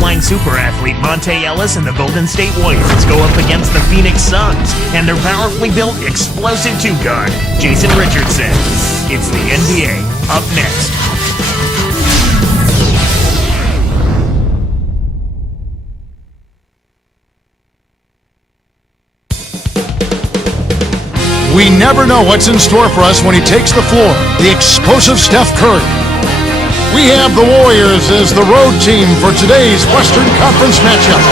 top-line super athlete Monte Ellis and the Golden State Warriors go up against the Phoenix Suns and their powerfully built explosive two-guard, Jason Richardson. It's the NBA. Up next. We never know what's in store for us when he takes the floor. The explosive Steph Curry. We have the Warriors as the road team for today's Western Conference matchup.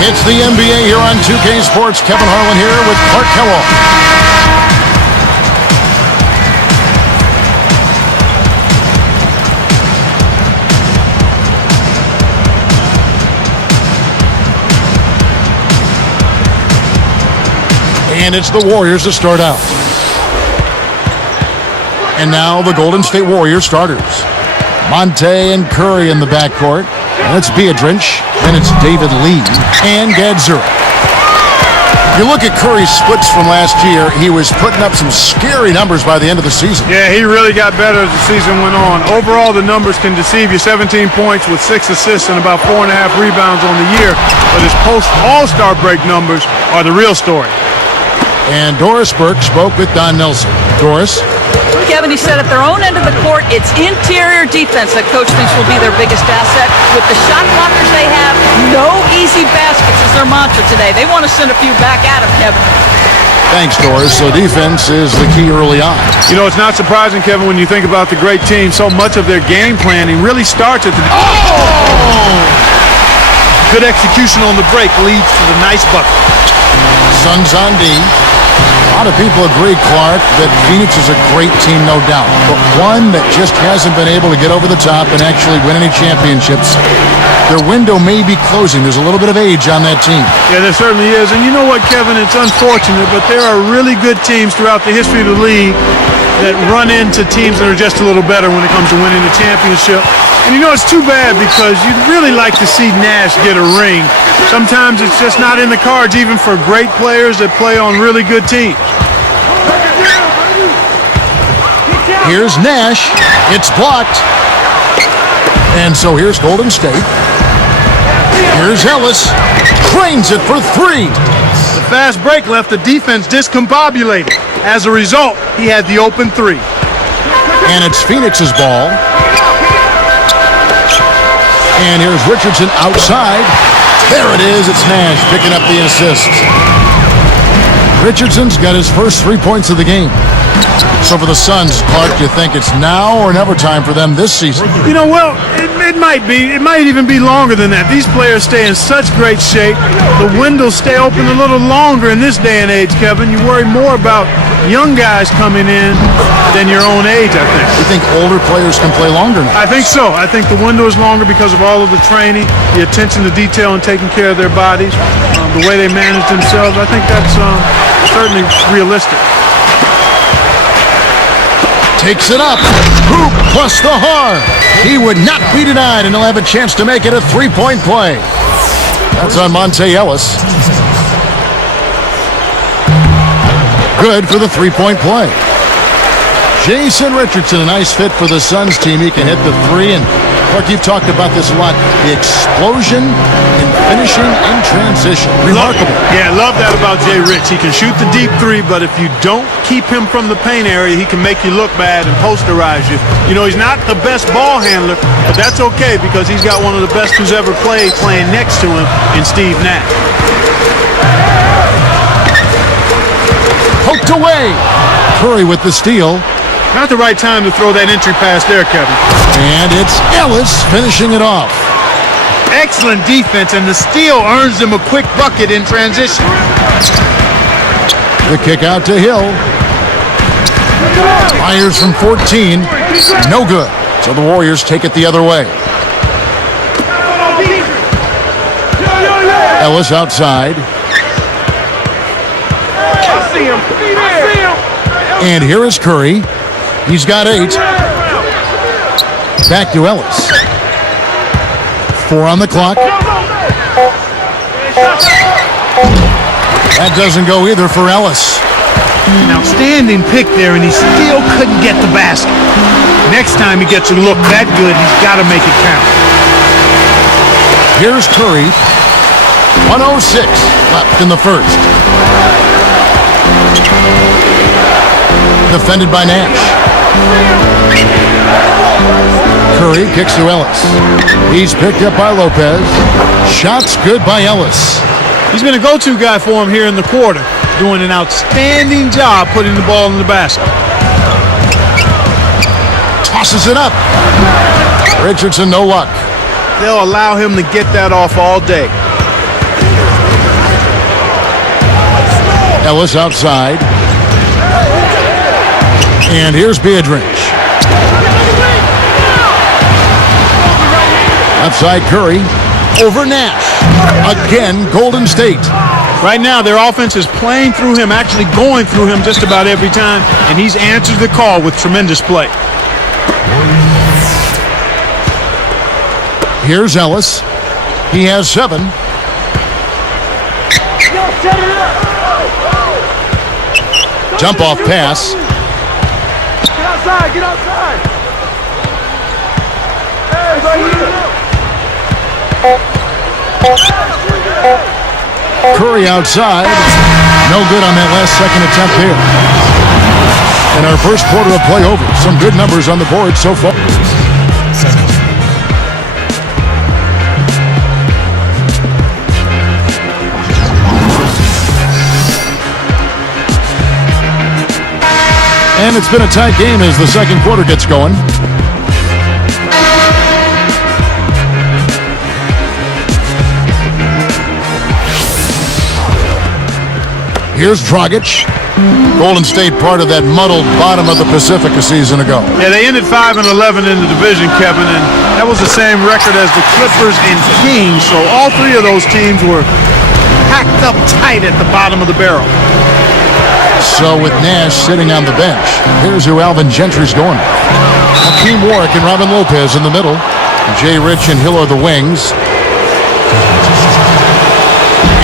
It's the NBA here on 2K Sports. Kevin Harlan here with Clark Kellogg. And it's the Warriors to start out. And now the Golden State Warriors starters. Monte and Curry in the backcourt. That's Biedrins. Then it's David Lee and Gadzura. You look at Curry's splits from last year, he was putting up some scary numbers by the end of the season. Yeah, he really got better as the season went on. Overall, the numbers can deceive you. 17 points with 6 assists and about 4.5 rebounds on the year. But his post-All-Star break numbers are the real story. And Doris Burke spoke with Don Nelson. Doris? Kevin, he said at their own end of the court, it's interior defense that coach thinks will be their biggest asset. With the shot blockers they have, no easy baskets is their mantra today. They want to send a few back at him, Kevin. Thanks, Doris. So defense is the key early on. You know, it's not surprising, Kevin, when you think about the great team. So much of their game planning really starts at the... Good execution on the break leads to the nice bucket. Suns on D. A lot of people agree, Clark, that Phoenix is a great team, no doubt, but one that just hasn't been able to get over the top and actually win any championships. Their window may be closing. There's a little bit of age on that team. Yeah, there certainly is. And you know what, Kevin? It's unfortunate, but there are really good teams throughout the history of the league that run into teams that are just a little better when it comes to winning the championship. And you know, it's too bad because you'd really like to see Nash get a ring. Sometimes it's just not in the cards, even for great players that play on really good teams. Here's Nash. It's blocked. And so here's Golden State. Here's Ellis. Cranes it for three. The fast break left the defense discombobulated. As a result, he had the open three. And it's Phoenix's ball. And here's Richardson outside. There it is. It's Nash picking up the assist. Richardson's got his first 3 points of the game. So for the Suns, Clark, do you think it's now or never time for them this season? You know, well, it might be. It might even be longer than that. These players stay in such great shape. The windows stay open a little longer in this day and age, Kevin. You worry more about young guys coming in than your own age, I think. You think older players can play longer now? I think so. I think the window is longer because of all of the training, the attention to detail and taking care of their bodies, the way they manage themselves. I think that's certainly realistic. Takes it up. Hoop plus the hard. He would not be denied, and he'll have a chance to make it a three-point play. That's on Monte Ellis. Good for the three-point play. Jason Richardson, a nice fit for the Suns team. He can hit the three, and Clark, you've talked about this a lot. The explosion in finishing in transition. Remarkable. Love that about Jay Rich. He can shoot the deep three, but if you don't keep him from the paint area, he can make you look bad and posterize you. You know, he's not the best ball handler, but that's okay because he's got one of the best who's ever played playing next to him in Steve Nash. Poked away. Curry with the steal. Not the right time to throw that entry pass there, Kevin. And it's Ellis finishing it off. Excellent defense, and the steal earns him a quick bucket in transition. The kick out to Hill. Fires from 14. No good. So the Warriors take it the other way. Ellis outside. And here is Curry. He's got 8. Back to Ellis. 4 on the clock. That doesn't go either for Ellis. An outstanding pick there, and he still couldn't get the basket. Next time he gets a look that good, he's got to make it count. Here's Curry. 1:06 left in the first. Defended by Nash. Curry kicks to Ellis. He's picked up by Lopez. Shots good by Ellis. He's been a go-to guy for him here in the quarter, doing an outstanding job putting the ball in the basket. Tosses it up. Richardson, no luck. They'll allow him to get that off all day. Ellis outside. And here's Beadrich. Left side Curry. Over Nash. Again, Golden State. Right now, their offense is playing through him, actually going through him just about every time, and he's answered the call with tremendous play. Here's Ellis. He has 7. Jump off pass. Get outside, get outside. Curry outside. No good on that last second attempt here. And our first quarter of play over. Some good numbers on the board so far. And it's been a tight game as the second quarter gets going. Here's Dragic. Golden State part of that muddled bottom of the Pacific a season ago. Yeah, they ended 5-11 in the division, Kevin, and that was the same record as the Clippers and Kings, so all three of those teams were packed up tight at the bottom of the barrel. So with Nash sitting on the bench, here's who Alvin Gentry's going with. Hakeem Warwick and Robin Lopez in the middle. Jay Rich and Hill are the wings.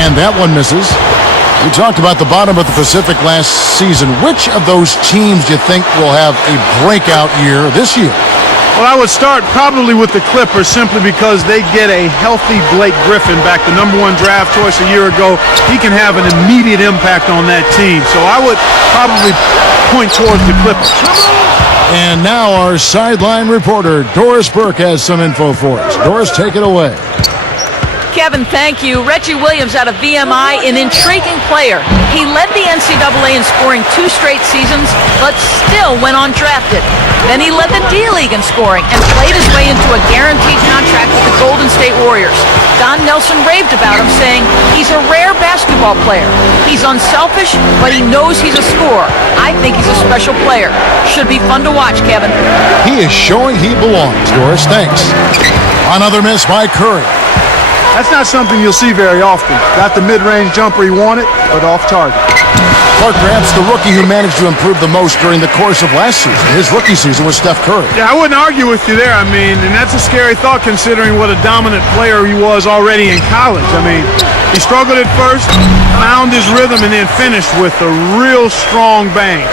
And that one misses. We talked about the bottom of the Pacific last season. Which of those teams do you think will have a breakout year this year? Well, I would start probably with the Clippers simply because they get a healthy Blake Griffin back, the #1 draft choice a year ago. He can have an immediate impact on that team. So I would probably point towards the Clippers. And now our sideline reporter, Doris Burke, has some info for us. Doris, take it away. Kevin, thank you. Reggie Williams out of VMI, an intriguing player. He led the NCAA in scoring 2 straight seasons, but still went undrafted. Then he led the D-League in scoring and played his way into a guaranteed contract with the Golden State Warriors. Don Nelson raved about him, saying he's a rare basketball player. He's unselfish, but he knows he's a scorer. I think he's a special player. Should be fun to watch, Kevin. He is showing he belongs, Doris. Thanks. Another miss by Curry. That's not something you'll see very often. Got the mid-range jumper he wanted, but off target. Clark, perhaps the rookie who managed to improve the most during the course of last season. His rookie season was Steph Curry. Yeah, I wouldn't argue with you there. I mean, and that's a scary thought considering what a dominant player he was already in college. I mean, he struggled at first, found his rhythm, and then finished with a real strong bang.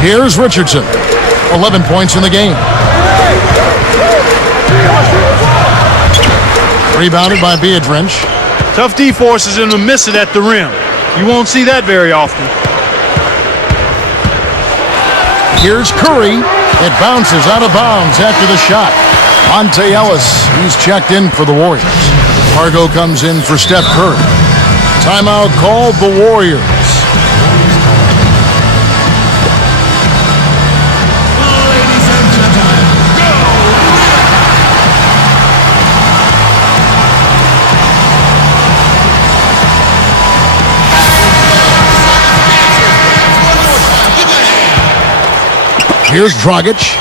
Here's Richardson. 11 points in the game. Rebounded by Beadrich. Tough D forces him to miss it at the rim. You won't see that very often. Here's Curry. It bounces out of bounds after the shot. Monte Ellis, he's checked in for the Warriors. Fargo comes in for Steph Curry. Timeout called the Warriors. Here's Dragic.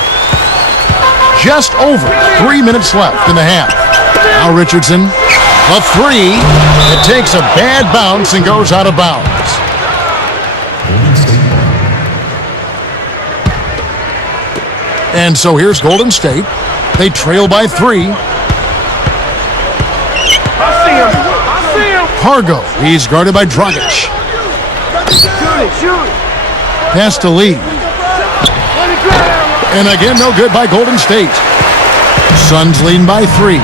Just over 3 minutes left in the half. Now Richardson, a 3. It takes a bad bounce and goes out of bounds. And so here's Golden State. They trail by 3. I see him. Fargo, he's guarded by Dragic. Shoot it. Pass to Lee. And again, no good by Golden State. Suns leading by 3.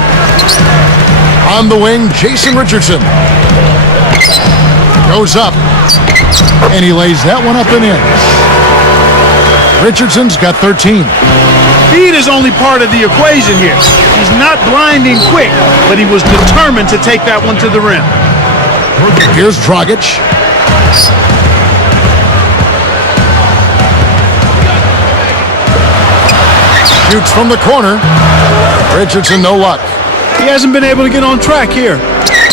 On the wing, Jason Richardson. Goes up. And he lays that one up and in. Richardson's got 13. Speed is only part of the equation here. He's not blinding quick, but he was determined to take that one to the rim. Here's Dragic. Shoots from the corner. Richardson, no luck. He hasn't been able to get on track here.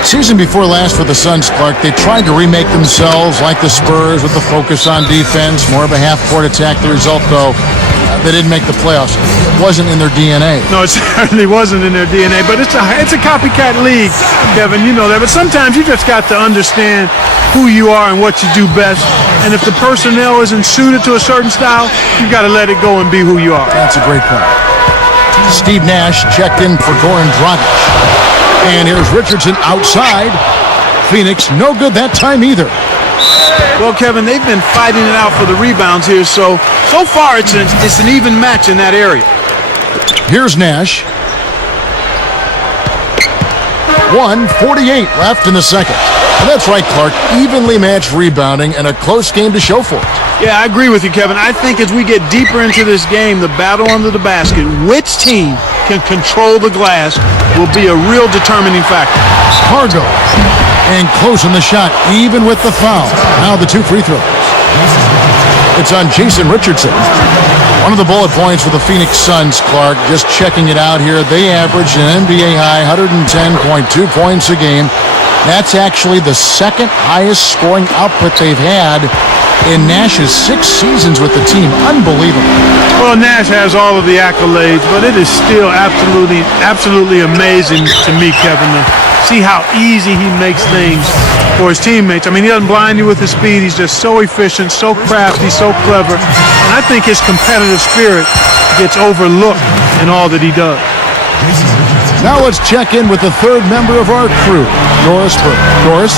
Season before last for the Suns, Clark, they tried to remake themselves like the Spurs with the focus on defense, more of a half-court attack. The result, though, they didn't make the playoffs. It wasn't in their DNA. No, it certainly wasn't in their DNA, but it's a copycat league, Kevin, you know that. But sometimes you just got to understand who you are and what you do best. And if the personnel isn't suited to a certain style, you got to let it go and be who you are. That's a great point. Steve Nash checked in for Goran Dragic. And here's Richardson outside. Phoenix, no good that time either. Well, Kevin, they've been fighting it out for the rebounds here, so far it's an even match in that area. Here's Nash. 1:48 left in the second. And that's right, Clark. Evenly matched rebounding and a close game to show for it. Yeah, I agree with you, Kevin. I think as we get deeper into this game, the battle under the basket, which team can control the glass will be a real determining factor. Fargo. And closing the shot, even with the foul. Now the 2 free throws. It's on Jason Richardson. One of the bullet points for the Phoenix Suns, Clark, just checking it out here, they averaged an NBA high 110.2 points a game. That's actually the second highest scoring output they've had in Nash's 6 seasons with the team. Unbelievable. Well, Nash has all of the accolades, but it is still absolutely amazing to me, Kevin, to see how easy he makes things for his teammates. I mean, he doesn't blind you with his speed. He's just so efficient, so crafty, so clever. And I think his competitive spirit gets overlooked in all that he does. Now let's check in with the third member of our crew, Doris Burke. Doris?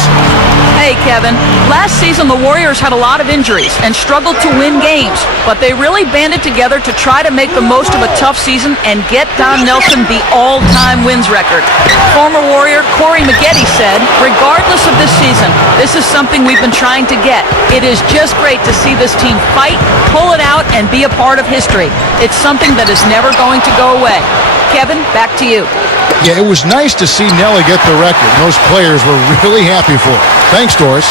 Hey, Kevin. Last season, the Warriors had a lot of injuries and struggled to win games, but they really banded together to try to make the most of a tough season and get Don Nelson the all-time wins record. Former Warrior Corey Maggette said, regardless of this season, this is something we've been trying to get. It is just great to see this team fight, pull it out, and be a part of history. It's something that is never going to go away. Kevin, back to you. Yeah, it was nice to see Nelly get the record. Those players were really happy for it. Thanks, Doris.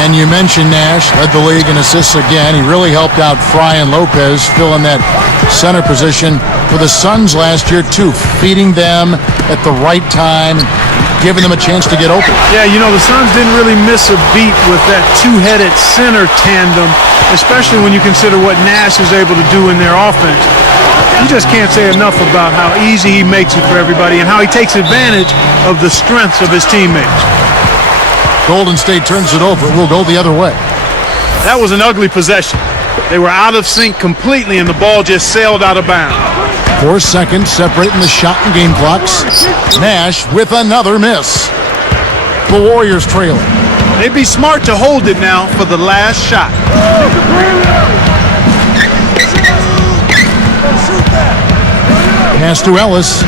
And you mentioned Nash, led the league in assists again. He really helped out Fry and Lopez, fill in that center position for the Suns last year, too, feeding them at the right time, giving them a chance to get open. Yeah, you know, the Suns didn't really miss a beat with that two-headed center tandem, especially when you consider what Nash is able to do in their offense. You just can't say enough about how easy he makes it for everybody and how he takes advantage of the strengths of his teammates. Golden State turns it over. We'll go the other way. That was an ugly possession. They were out of sync completely, and the ball just sailed out of bounds. 4 seconds separating the shot and game clocks. Nash with another miss. The Warriors trailing. They'd be smart to hold it now for the last shot. Pass to Ellis.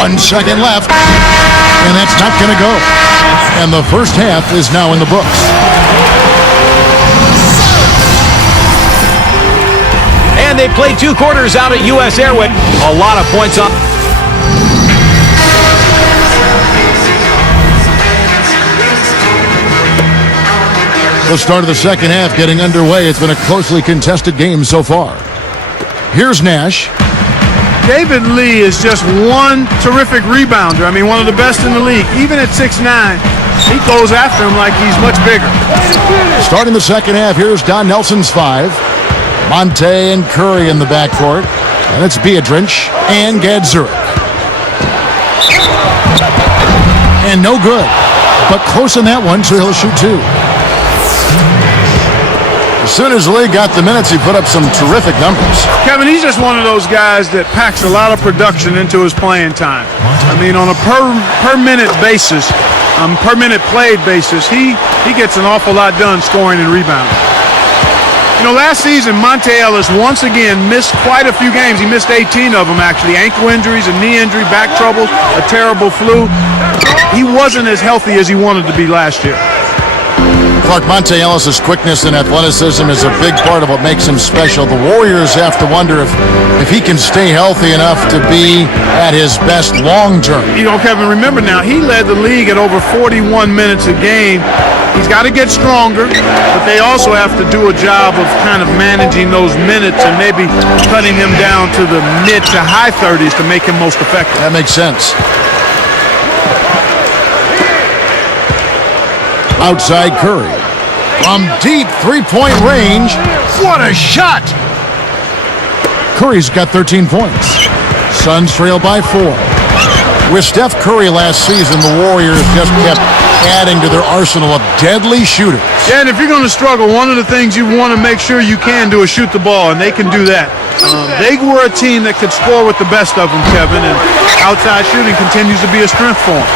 One second left, and that's not going to go. And the first half is now in the books. And they played 2 quarters out at U.S. Airwick. A lot of points on. The start of the second half getting underway. It's been a closely contested game so far. Here's Nash. David Lee is just one terrific rebounder. I mean, one of the best in the league. Even at 6'9", he goes after him like he's much bigger. Starting the second half, here's Don Nelson's 5. Monte and Curry in the backcourt. And it's Biedrins and Gadzuric. And no good. But close in that one, so he'll shoot 2. As soon as Lee got the minutes, he put up some terrific numbers. Kevin, he's just one of those guys that packs a lot of production into his playing time. I mean, on a per minute basis, per minute played basis, he He gets an awful lot done scoring and rebounding. You know, last season, Monte Ellis once again missed quite a few games. He missed 18 of them, actually. Ankle injuries, a knee injury, back troubles, a terrible flu. He wasn't as healthy as he wanted to be last year. Clark, Monte Ellis' quickness and athleticism is a big part of what makes him special. The Warriors have to wonder if he can stay healthy enough to be at his best long term. You know, Kevin, remember now, he led the league at over 41 minutes a game. He's got to get stronger, but they also have to do a job of kind of managing those minutes and maybe cutting him down to the mid to high 30s to make him most effective. That makes sense. Outside Curry. From deep three-point range. What a shot! Curry's got 13 points. Suns trail by 4. With Steph Curry last season, the Warriors just kept adding to their arsenal of deadly shooters. Yeah, and if you're going to struggle, one of the things you want to make sure you can do is shoot the ball, and they can do that. They were a team that could score with the best of them, Kevin, and outside shooting continues to be a strength for them.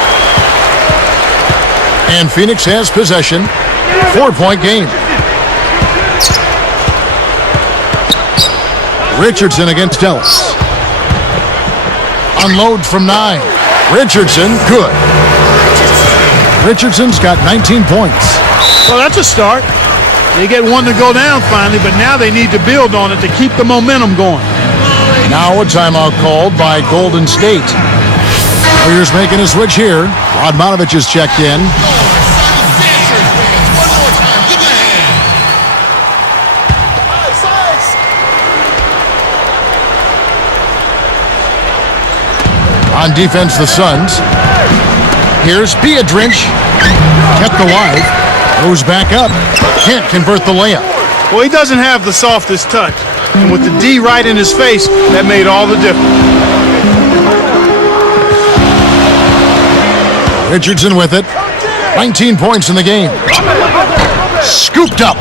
And Phoenix has possession. 4-point game. Richardson against Ellis. Unload from 9. Richardson, good. Richardson's got 19 points. Well, that's a start. They get one to go down finally, but now they need to build on it to keep the momentum going. Now a timeout called by Golden State. Warriors making a switch here. Rodmanovich is checked in. On defense, the Suns. Here's Biedrins. Kept alive. Goes back up. Can't convert the layup. Well, he doesn't have the softest touch. And with the D right in his face, that made all the difference. Richardson with it. 19 points in the game. Scooped up.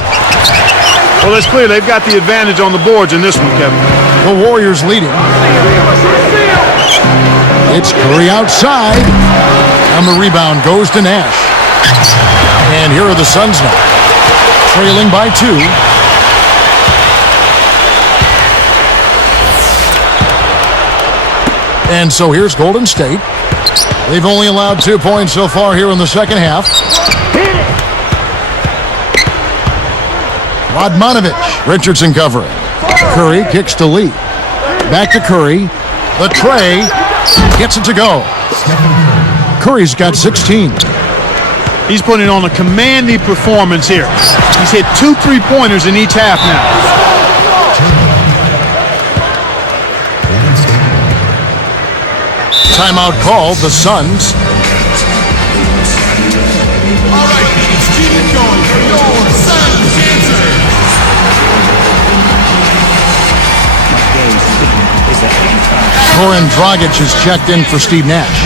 Well, it's clear they've got the advantage on the boards in this one, Kevin. The Warriors leading. It's Curry outside. And the rebound goes to Nash. And here are the Suns now. Trailing by 2. And so here's Golden State. They've only allowed 2 points so far here in the second half. Rodmanovich. Richardson covering. Curry kicks to Lee. Back to Curry. The tray. Gets it to go. Curry's got 16. He's putting on a commanding performance here. He's hit 2 3-pointers in each half now. Timeout called, the Suns. All right, Phoenix, keep it going for your Suns answer. Goran Dragic is checked in for Steve Nash.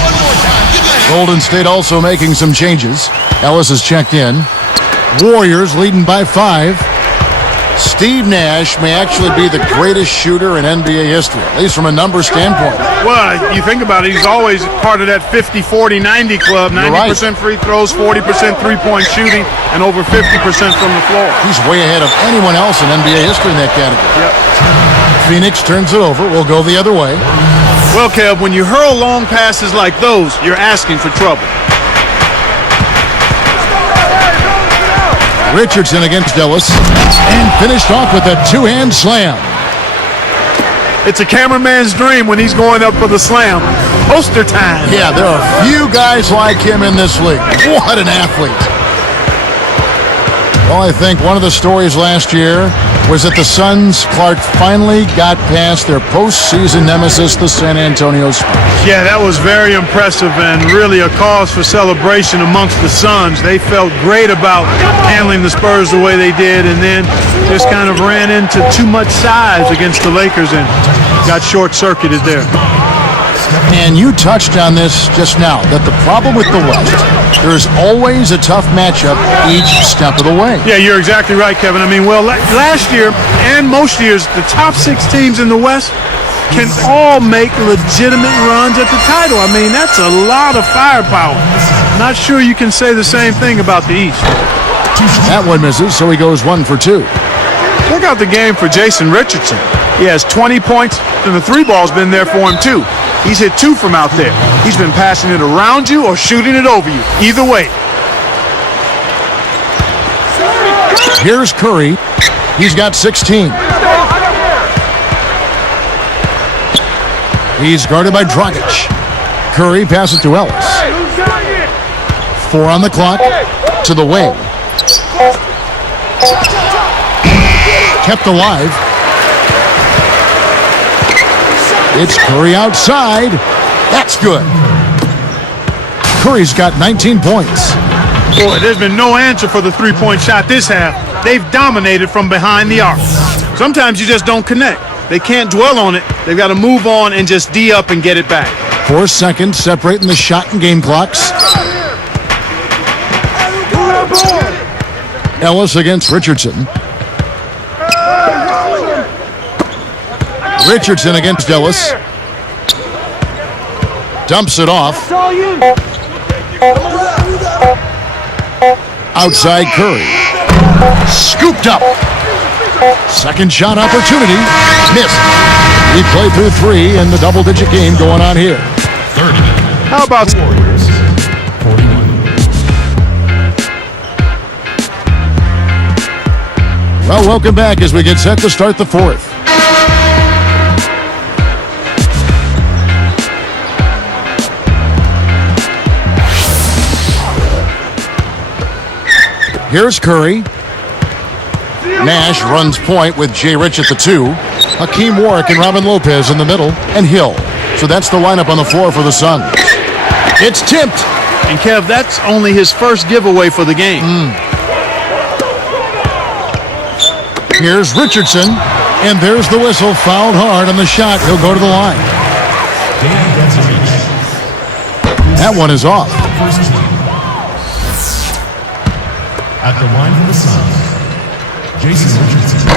Golden State also making some changes. Ellis is checked in. Warriors leading by 5. Steve Nash may actually be the greatest shooter in NBA history, at least from a number standpoint. Well, you think about it, he's always part of that 50-40-90 club. 90% free throws, 40% three-point shooting, and over 50% from the floor. He's way ahead of anyone else in NBA history in that category. Yep. Phoenix turns it over. We'll go the other way. Well, Kev, when you hurl long passes like those, you're asking for trouble. Richardson against Ellis, and finished off with a 2-hand slam. It's a cameraman's dream when he's going up for the slam. Poster time. Yeah, there are few guys like him in this league. What an athlete. Well, I think one of the stories last year was that the Suns, Clark, finally got past their postseason nemesis, the San Antonio Spurs. Yeah, that was very impressive and really a cause for celebration amongst the Suns. They felt great about handling the Spurs the way they did, and then just kind of ran into too much size against the Lakers and got short-circuited there. And you touched on this just now, that the problem with the West, there's always a tough matchup each step of the way. Yeah, you're exactly right, Kevin. I mean, well, last year and most years, the top 6 teams in the West can all make legitimate runs at the title. I mean, that's a lot of firepower. Not sure you can say the same thing about the East. That one misses, so he goes 1 for 2. Look out the game for Jason Richardson. He has 20 points, and the 3-ball's been there for him, too. He's hit 2 from out there. He's been passing it around you or shooting it over you. Either way. Here's Curry. He's got 16. He's guarded by Dragic. Curry passes to Ellis. 4 on the clock. To the wing. Kept alive. It's Curry outside. That's good. Curry's got 19 points. Boy, there's been no answer for the 3-point shot this half. They've dominated from behind the arc. Sometimes you just don't connect. They can't dwell on it. They've got to move on and just D up and get it back. 4 seconds separating the shot and game clocks. Ellis against Richardson. Richardson against Ellis. Dumps it off. Outside Curry. Scooped up. Second shot opportunity. Missed. He played through 3 in the double-digit game going on here. 30. How about Warriors? 41. Well, welcome back as we get set to start the 4th. Here's Curry. Nash runs point with Jay Rich at the 2. Hakeem Warwick and Robin Lopez in the middle. And Hill. So that's the lineup on the floor for the Suns. It's tipped. And Kev, that's only his first giveaway for the game. Here's Richardson. And there's the whistle. Fouled hard on the shot. He'll go to the line. Dan gets a reach. That one is off. First team. At the line from the Suns, Jason Richardson.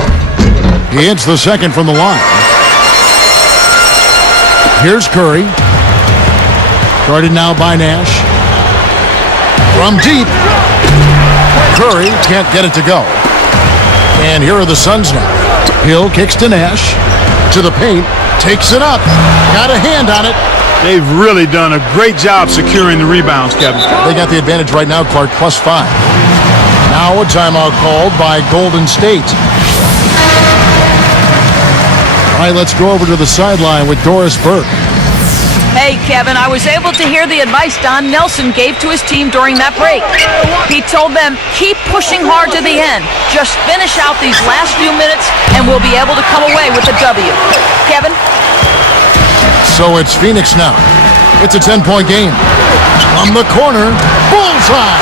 He hits the second from the line. Here's Curry. Guarded now by Nash. From deep. Curry can't get it to go. And here are the Suns now. Hill kicks to Nash. To the paint. Takes it up. Got a hand on it. They've really done a great job securing the rebounds, Kevin. They got the advantage right now, Clark, +5. Now a timeout called by Golden State. All right, let's go over to the sideline with Doris Burke. Hey, Kevin, I was able to hear the advice Don Nelson gave to his team during that break. He told them, keep pushing hard to the end. Just finish out these last few minutes, and we'll be able to come away with a W. Kevin? So it's Phoenix now. It's a 10-point game. From the corner, bullseye!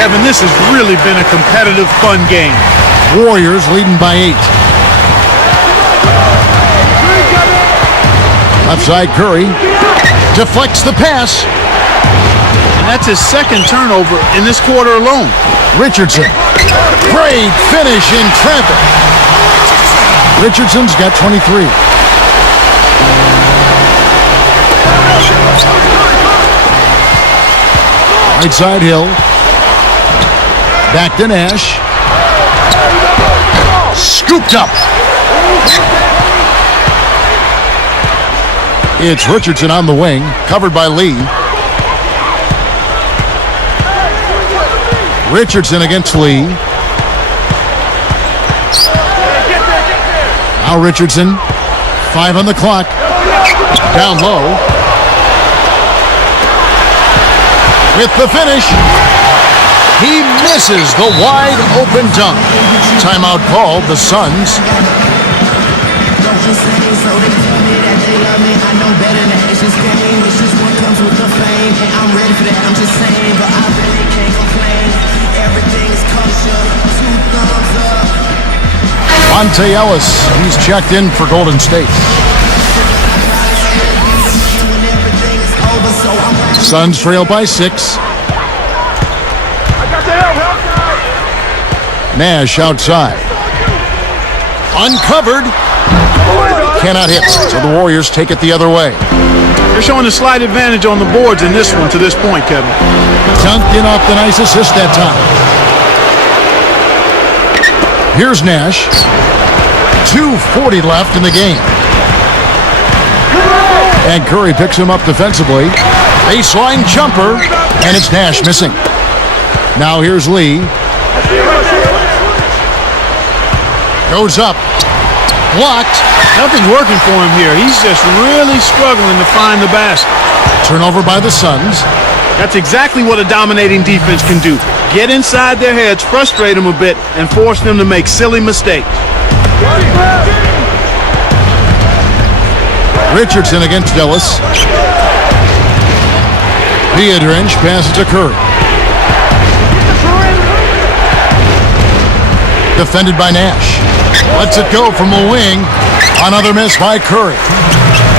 Kevin, this has really been a competitive, fun game. Warriors leading by 8. Left side Curry. Deflects the pass. And that's his second turnover in this quarter alone. Richardson. Great finish in traffic. Richardson's got 23. Right side Hill. Back to Nash. Scooped up. It's Richardson on the wing, covered by Lee. Richardson against Lee. Now Richardson, 5 on the clock. Down low. With the finish. He misses the wide open dunk. Timeout called, the Suns. Monte Ellis, he's checked in for Golden State. Suns trail by 6. Nash outside. Uncovered. Cannot hit, so the Warriors take it the other way. They're showing a slight advantage on the boards in this one to this point, Kevin. Dunked in off the nice assist that time. Here's Nash. 2:40 left in the game. And Curry picks him up defensively. Baseline jumper, and it's Nash missing. Now here's Lee. Goes up. Blocked. Nothing's working for him here. He's just really struggling to find the basket. Turnover by the Suns. That's exactly what a dominating defense can do. Get inside their heads, frustrate them a bit, and force them to make silly mistakes. Richardson against Ellis. Joedirt passes to Curry. Defended by Nash. Lets it go from the wing. Another miss by Curry.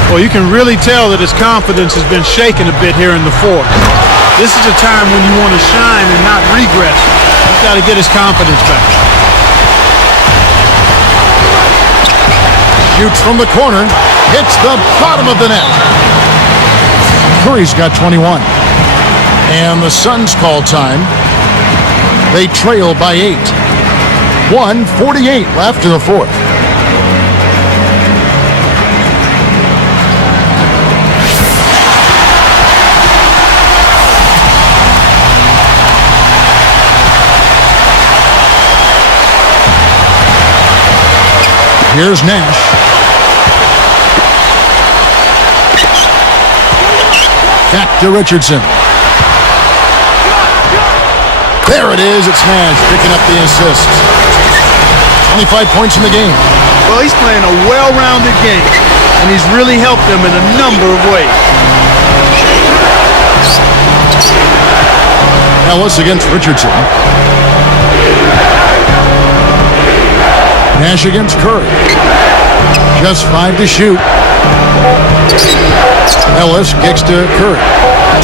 Well, you can really tell that his confidence has been shaken a bit here in the fourth. This is a time when you want to shine and not regress. He's got to get his confidence back. Shoots from the corner. Hits the bottom of the net. Curry's got 21. And the Suns call time. They trail by 8. 1:48 left in the fourth. Here's Nash. Back to Richardson. There it is. It's Nash picking up the assist. 25 points in the game. Well, he's playing a well-rounded game, and he's really helped them in a number of ways. Ellis against Richardson. Nash against Curry. Just 5 to shoot. Ellis kicks to Curry.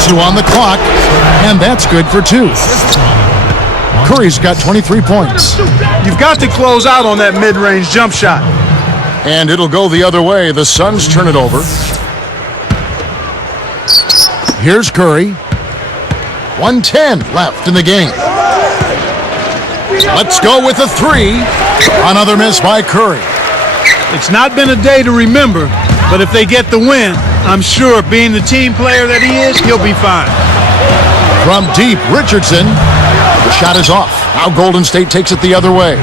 2 on the clock, and that's good for 2. Curry's got 23 points. You've got to close out on that mid-range jump shot. And it'll go the other way. The Suns turn it over. Here's Curry. 1:10 left in the game. Let's go with a 3. Another miss by Curry. It's not been a day to remember, but if they get the win, I'm sure being the team player that he is, he'll be fine. From deep, Richardson. The shot is off. Now Golden State takes it the other way.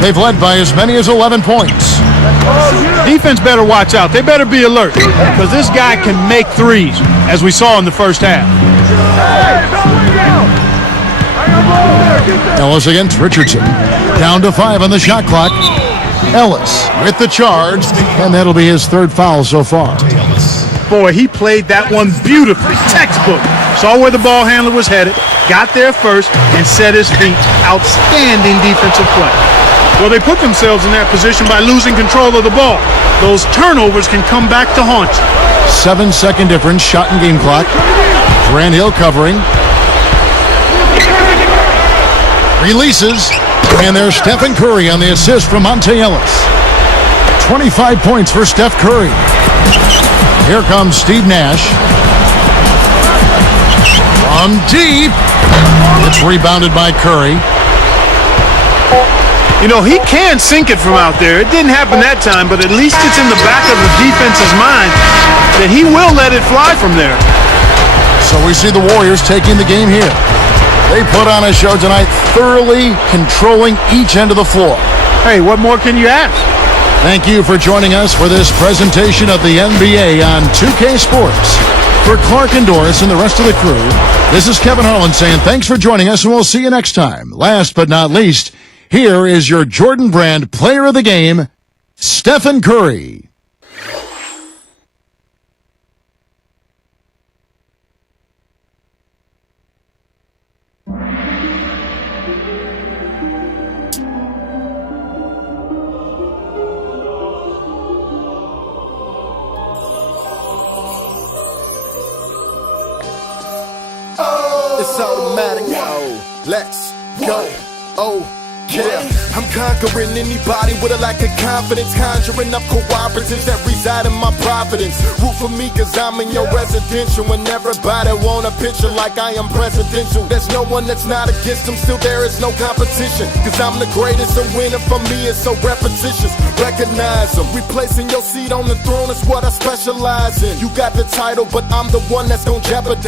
They've led by as many as 11 points. Defense better watch out. They better be alert because this guy can make threes, as we saw in the first half. Ellis against Richardson. Down to 5 on the shot clock. Ellis with the charge, and that'll be his 3rd foul so far. Boy, he played that one beautifully. Textbook. Saw where the ball handler was headed, got there first, and set his feet. Outstanding defensive play. Well, they put themselves in that position by losing control of the ball. Those turnovers can come back to haunt you. 7-second difference, shot and game clock. Grant Hill covering. Releases, and there's Stephen Curry on the assist from Monte Ellis. 25 points for Steph Curry. Here comes Steve Nash. From deep. It's rebounded by Curry. You know, he can sink it from out there. It didn't happen that time, but at least it's in the back of the defense's mind that he will let it fly from there. So we see the Warriors taking the game here. They put on a show tonight, thoroughly controlling each end of the floor. Hey, what more can you ask? Thank you for joining us for this presentation of the NBA on 2K Sports. For Clark and Doris and the rest of the crew, this is Kevin Harlan saying thanks for joining us, and we'll see you next time. Last but not least, here is your Jordan Brand Player of the Game, Stephen Curry. It's automatic, yo. Let's go. Oh, yeah. I'm conquering anybody with a lack of confidence, conjuring up cooperatives that reside in my providence. Root for me cause I'm in your residential, and everybody want a picture like I am presidential. There's no one that's not against them, still there is no competition, cause I'm the greatest, and winning for me is so repetitious. Recognize them, replacing your seat on the throne is what I specialize in. You got the title, but I'm the one that's gonna jeopardize